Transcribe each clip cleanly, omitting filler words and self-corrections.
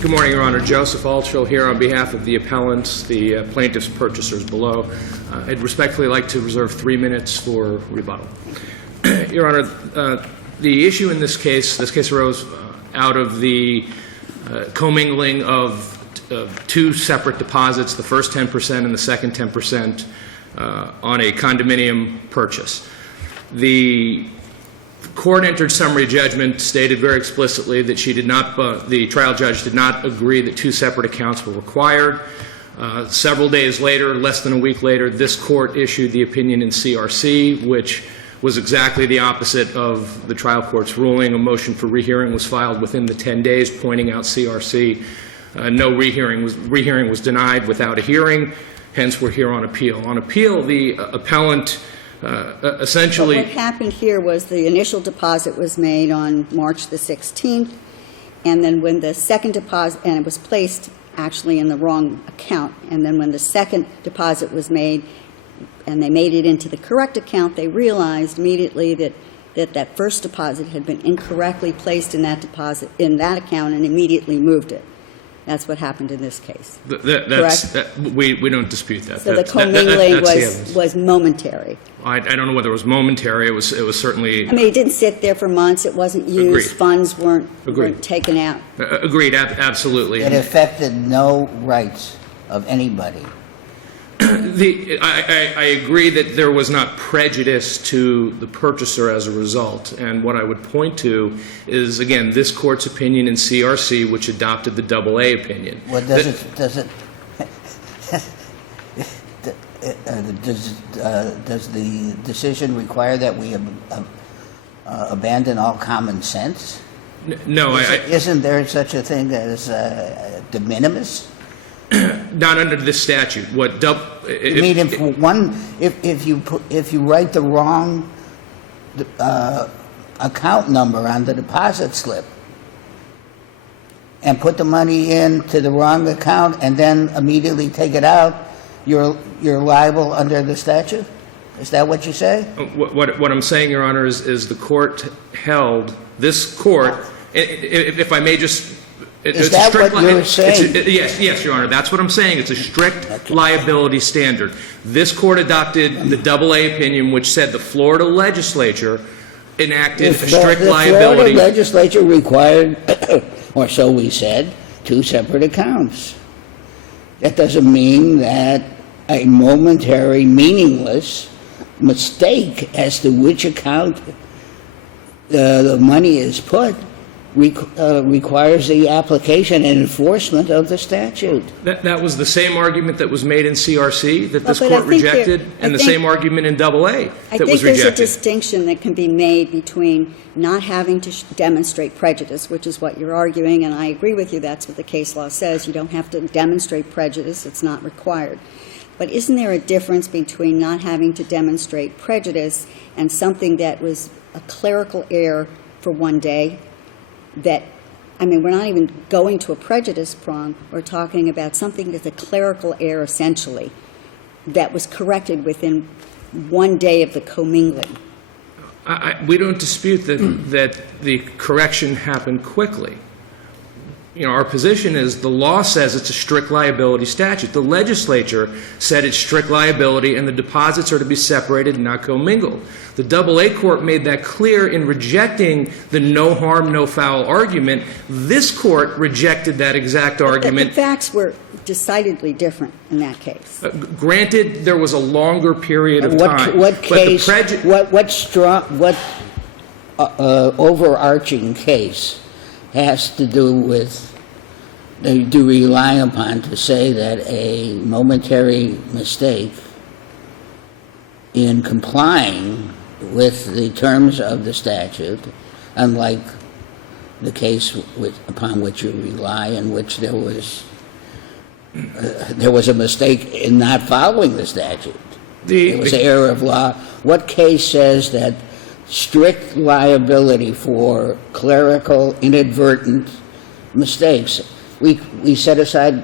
Good morning, Your Honor. Joseph Altschul here on behalf of the appellants, the plaintiffs' purchasers below. I'd respectfully like to reserve 3 minutes for rebuttal. Your Honor, the issue in this case arose out of the commingling of two separate deposits, the first 10% and the second 10% on a condominium purchase. The court entered summary judgment, stated very explicitly that she did not, the trial judge did not agree that two separate accounts were required. Several days later, less than a week later, this court issued the opinion in CRC, which was exactly the opposite of the trial court's ruling. A motion for rehearing was filed within the 10 days, pointing out CRC. No rehearing was denied without a hearing. Hence, we're here on appeal. On appeal, the appellant essentially... But what happened here was the initial deposit was made on March the 16th, and then when the second deposit, and it was placed actually in the wrong account, and then when the second deposit was made, and they made it into the correct account, they realized immediately that first deposit had been incorrectly placed in that deposit, in that account, and immediately moved it. That's what happened in this case. We don't dispute that. So the commingling was momentary. I don't know whether it was momentary. It was certainly... I mean, it didn't sit there for months. It wasn't used. Agreed. Funds weren't taken out. Agreed, absolutely. It affected no rights of anybody. I agree that there was not prejudice to the purchaser as a result, and what I would point to is, again, this court's opinion in CRC, which adopted the AA opinion. Well, does the decision require that we abandon all common sense? No, Isn't there such a thing as de minimis? not under this statute. If you write the wrong account number on the deposit slip and put the money into the wrong account and then immediately take it out, you're liable under the statute? Is that what you say? What I'm saying, Your Honor, is the court held, this court, if I may just... Is that what you're saying? Yes, Your Honor, that's what I'm saying. It's a strict liability standard. This court adopted the AA opinion, which said the Florida legislature enacted a strict liability. The Florida legislature required, or so we said, two separate accounts. That doesn't mean that a momentary, meaningless mistake as to which account the money is put requires the application and enforcement of the statute. That was the same argument that was made in CRC that this court rejected, and the same argument in AA that was rejected. I think there's a distinction that can be made between not having to demonstrate prejudice, which is what you're arguing, and I agree with you, that's what the case law says. You don't have to demonstrate prejudice, it's not required. But isn't there a difference between not having to demonstrate prejudice and something that was a clerical error for one day? That, I mean, we're not even going to a prejudice prong. We're talking about something that's a clerical error, essentially, that was corrected within one day of the commingling. We don't dispute that the correction happened quickly. You know, our position is the law says it's a strict liability statute. The legislature said it's strict liability and the deposits are to be separated and not commingled. The AA court made that clear in rejecting the no harm, no foul argument. This court rejected that exact argument. The facts were decidedly different in that case. Granted, there was a longer period of time. What overarching case has to do with, do rely upon to say that a momentary mistake in complying with the terms of the statute, unlike the case upon which you rely, in which there was a mistake in not following the statute. It was an error of law. What case says that strict liability for clerical inadvertent mistakes? We set aside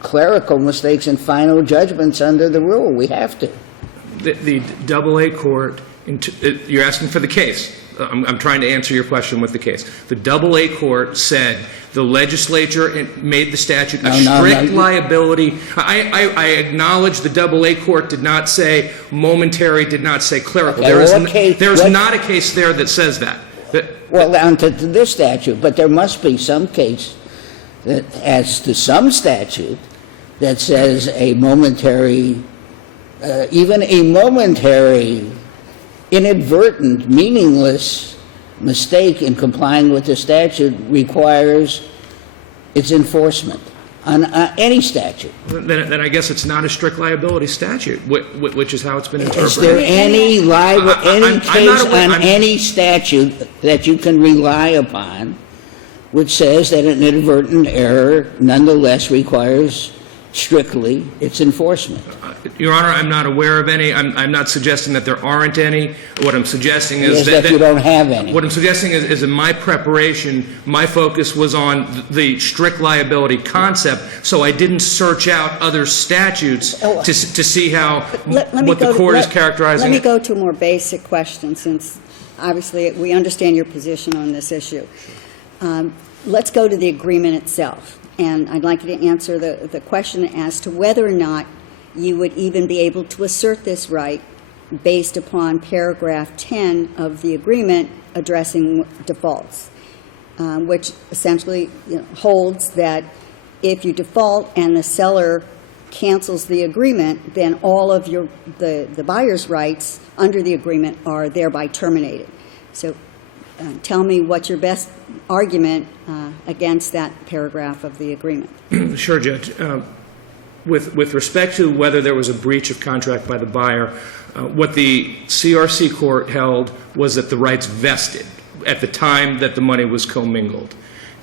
clerical mistakes in final judgments under the rule. We have to. The AA court, you're asking for the case. I'm trying to answer your question with the case. The AA court said the legislature made the statute a strict liability. I acknowledge the AA court did not say momentary, did not say clerical. There's not a case there that says that. Well, down to this statute, but there must be some case that, as to some statute, that says a momentary, even a momentary, inadvertent, meaningless mistake in complying with the statute requires its enforcement on any statute. Then I guess it's not a strict liability statute, which is how it's been interpreted. Is there any case on any statute that you can rely upon which says that an inadvertent error nonetheless requires strictly its enforcement? Your Honor, I'm not aware of any. I'm not suggesting that there aren't any. What I'm suggesting is that you don't have any. What I'm suggesting is in my preparation, my focus was on the strict liability concept, so I didn't search out other statutes to see how what the court is characterizing. Let me go to a more basic question, since obviously we understand your position on this issue. Let's go to the agreement itself. And I'd like you to answer the question as to whether or not you would even be able to assert this right based upon paragraph 10 of the agreement addressing defaults, which essentially holds that if you default and the seller cancels the agreement, then all of the buyer's rights under the agreement are thereby terminated. So tell me what's your best argument against that paragraph of the agreement. Sure, Judge. With respect to whether there was a breach of contract by the buyer, what the CRC court held was that the rights vested at the time that the money was commingled.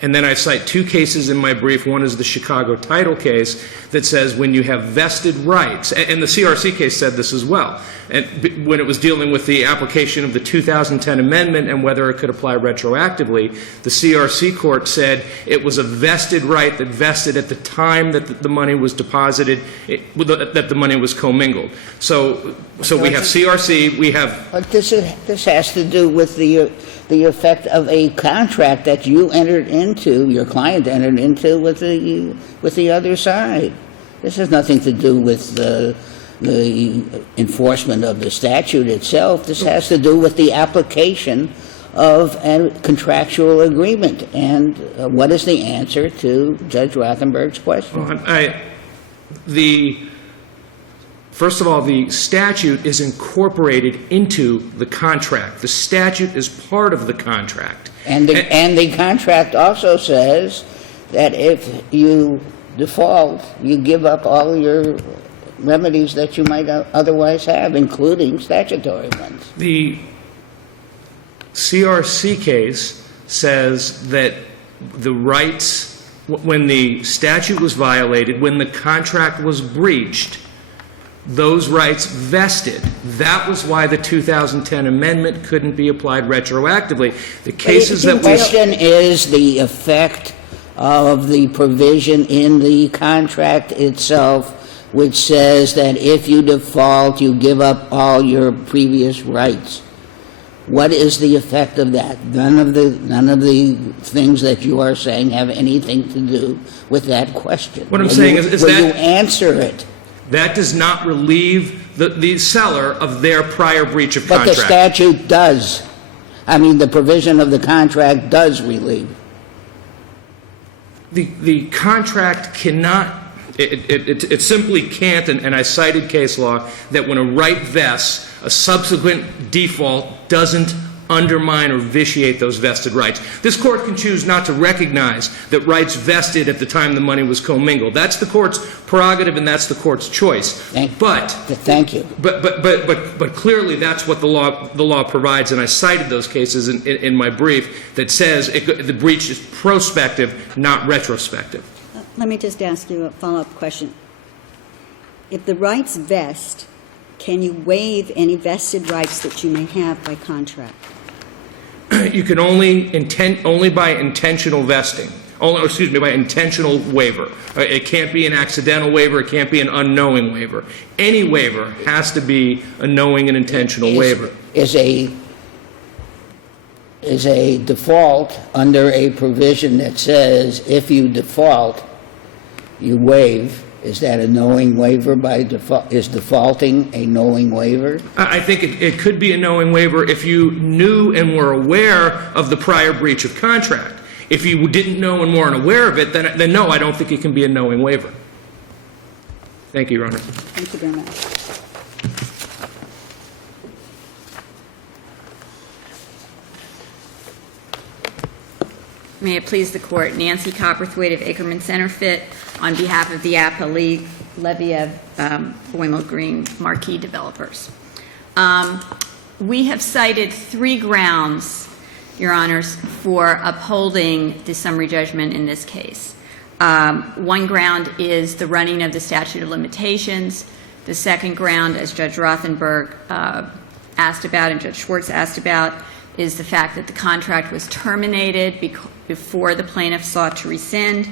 And then I cite two cases in my brief. One is the Chicago title case that says when you have vested rights, and the CRC case said this as well, and when it was dealing with the application of the 2010 amendment and whether it could apply retroactively, the CRC court said it was a vested right that vested at the time that the money was deposited, that the money was commingled. So we have CRC, we have... But this has to do with the effect of a contract that you entered into, your client entered into with the other side. This has nothing to do with the enforcement of the statute itself. This has to do with the application of a contractual agreement. And what is the answer to Judge Rothenberg's question? First of all, the statute is incorporated into the contract. The statute is part of the contract. And the contract also says that if you default, you give up all your remedies that you might otherwise have, including statutory ones. The CRC case says that the rights, when the statute was violated, when the contract was breached, those rights vested. That was why the 2010 amendment couldn't be applied retroactively. The cases that the question is the effect of the provision in the contract itself, which says that if you default, you give up all your previous rights. What is the effect of that? None of the things that you are saying have anything to do with that question. What I'm saying is that you answer it. That does not relieve the seller of their prior breach of contract. But the statute does. I mean, the provision of the contract does relieve. The contract cannot, it simply can't, and I cited case law, that when a right vests, a subsequent default doesn't undermine or vitiate those vested rights. This court can choose not to recognize that rights vested at the time the money was commingled. That's the court's prerogative and that's the court's choice. Thank you. But clearly that's what the law provides, and I cited those cases in my brief that says the breach is prospective, not retrospective. Let me just ask you a follow-up question. If the rights vest, can you waive any vested rights that you may have by contract? You can only by intentional vesting. By intentional waiver. It can't be an accidental waiver. It can't be an unknowing waiver. Any waiver has to be a knowing and intentional waiver. Is a is a default under a provision that says if you default, you waive. Is that a knowing waiver by default? Is defaulting a knowing waiver? I think it could be a knowing waiver if you knew and were aware of the prior breach of contract. If you didn't know and weren't aware of it, then no, I don't think it can be a knowing waiver. Thank you, Your Honor. Thank you very much. May it please the Court, Nancy Copperthwaite of Ackerman Center Fit on behalf of the appellee, Leviev Boymelgreen Marquis developers. We have cited 3 grounds, Your Honors, for upholding the summary judgment in this case. One ground is the running of the statute of limitations. The second ground, as Judge Rothenberg asked about and Judge Schwartz asked about, is the fact that the contract was terminated before the plaintiff sought to rescind.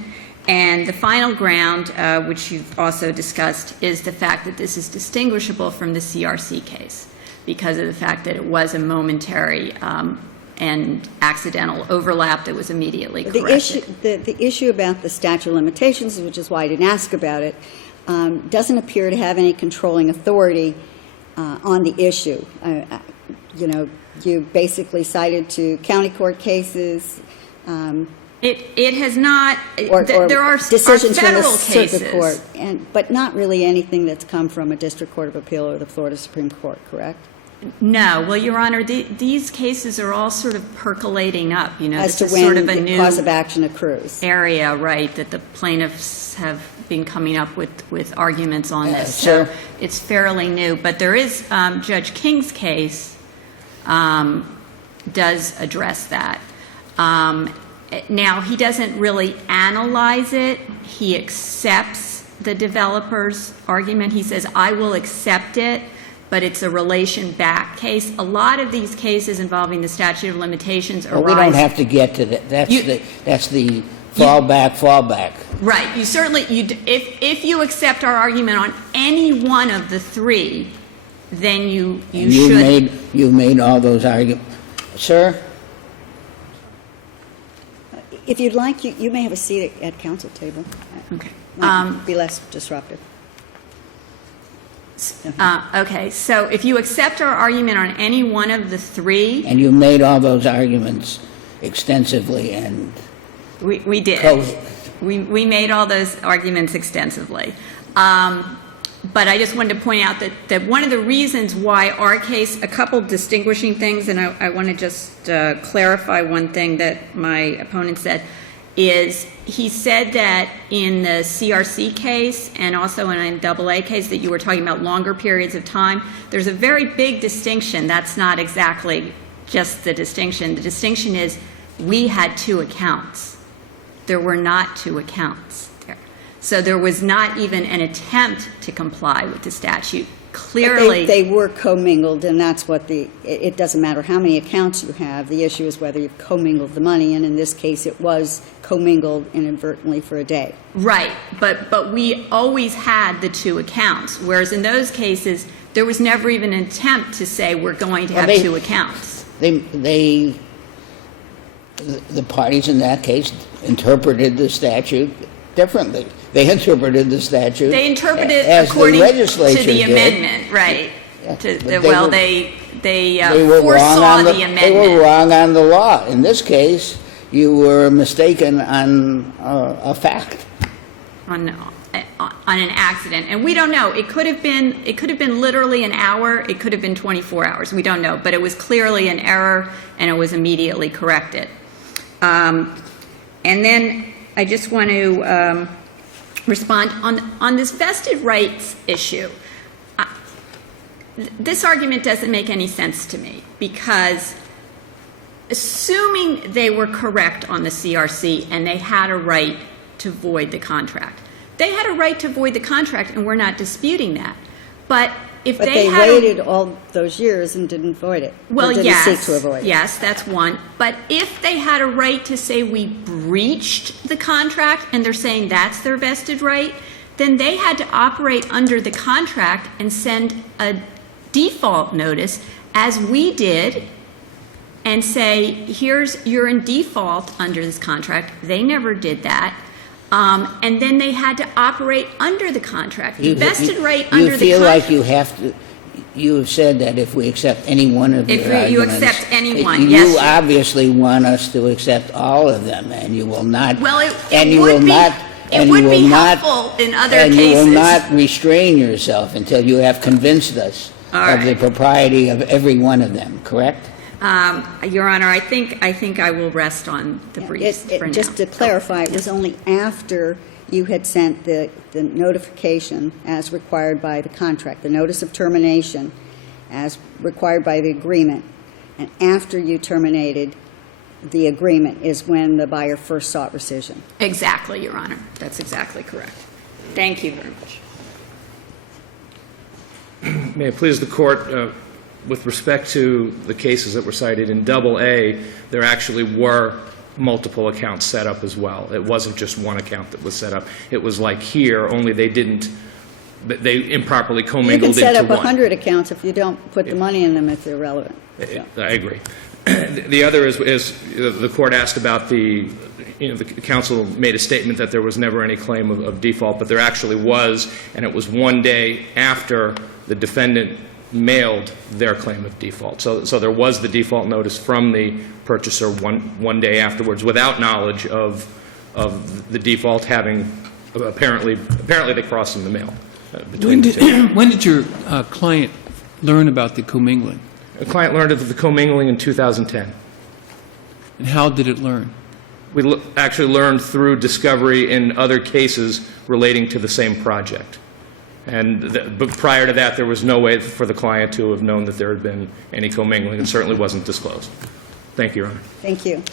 And the final ground, which you've also discussed, is the fact that this is distinguishable from the CRC case because of the fact that it was a momentary and accidental overlap that was immediately corrected. The issue about the statute of limitations, which is why I didn't ask about it, doesn't appear to have any controlling authority on the issue. You know, you basically cited 2 county court cases. It has not. Or there are decisions from the federal cases, circuit court, but not really anything that's come from a district court of appeal or the Florida Supreme Court, correct? No. Well, Your Honor, these cases are all sort of percolating up. You know, As this to is when sort of a the new cause of action accrues. area, right, that the plaintiffs have been coming up with arguments on this. Sure. So it's fairly new. But there is Judge King's case does address that. Now, he doesn't really analyze it. He accepts the developer's argument. He says, I will accept it, but it's a relation back case. A lot of these cases involving the statute of limitations arise. Well, we don't have to get to that. That's the fallback. Right. You certainly, if you accept our argument on any one of the 3, then you should. You've made all those arguments. Sir? If you'd like, you may have a seat at council table. Okay. Might be less disruptive. Okay. So if you accept our argument on any one of the 3, And you made all those arguments extensively and we did. cozy. We made all those arguments extensively. But I just wanted to point out that one of the reasons why our case, a couple distinguishing things, and I want to just clarify one thing that my opponent said, is he said that in the CRC case and also in an AA case that you were talking about longer periods of time, there's a very big distinction. That's not exactly just the distinction. The distinction is we had 2 accounts. There were not 2 accounts. So there was not even an attempt to comply with the statute. Clearly, They were commingled, and that's what it doesn't matter how many accounts you have. The issue is whether you've commingled the money, and in this case it was commingled inadvertently for a day. right, but we always had the 2 accounts, whereas in those cases, there was never even an attempt to say we're going to have 2 accounts. The parties in that case interpreted the statute differently. They interpreted the statute. They interpreted it as according the legislature to the did. amendment, right? Yeah, To but they they were foresaw wrong on the amendment. They were wrong on the law. In this case, you were mistaken on a fact. on an accident, and we don't know. It could have been literally an hour. It could have been 24 hours. We don't know, but it was clearly an error, and it was immediately corrected. And then I just want to respond on this vested rights issue. This argument doesn't make any sense to me because assuming they were correct on the CRC and they had a right to void the contract, they had a right to void the contract, and we're not disputing that. But if But they they had waited all those years and didn't void it. well, or didn't yes, seek to avoid it. yes, that's one. But if they had a right to say we breached the contract, and they're saying that's their vested right, then they had to operate under the contract and send a default notice, as we did and say, you're in default under this contract. They never did that. And then they had to operate under the contract. The vested right under the contract. You feel like you have to, you have said that if we accept any one of your arguments. If you accept any one, you yes. You obviously want us to accept all of them, and you will not. Well, it would be helpful in other cases. And you will not restrain yourself until you have convinced us of the propriety of every one of them, correct? Your Honor, I think I will rest on the briefs for now. Just to clarify, it was only after you had sent the notification as required by the contract, the notice of termination as required by the agreement, and after you terminated the agreement is when the buyer first sought rescission. Exactly, Your Honor. That's exactly correct. Thank you very much. May it please the Court, with respect to the cases that were cited in AA, there actually were multiple accounts set up as well. It wasn't just one account that was set up. It was like here, only they improperly commingled into one. You can set up 100 accounts if you don't put the money in them, it's irrelevant. I agree. The other is the Court asked about the counsel made a statement that there was never any claim of default, but there actually was, and it was one day after the defendant mailed their claim of default. So there was the default notice from the purchaser one day afterwards without knowledge of the default having apparently they crossed in the mail between the two. When did your client learn about the commingling? The client learned of the commingling in 2010. And how did it learn? We actually learned through discovery in other cases relating to the same project. But prior to that, there was no way for the client to have known that there had been any commingling. It certainly wasn't disclosed. Thank you, Your Honor. Thank you.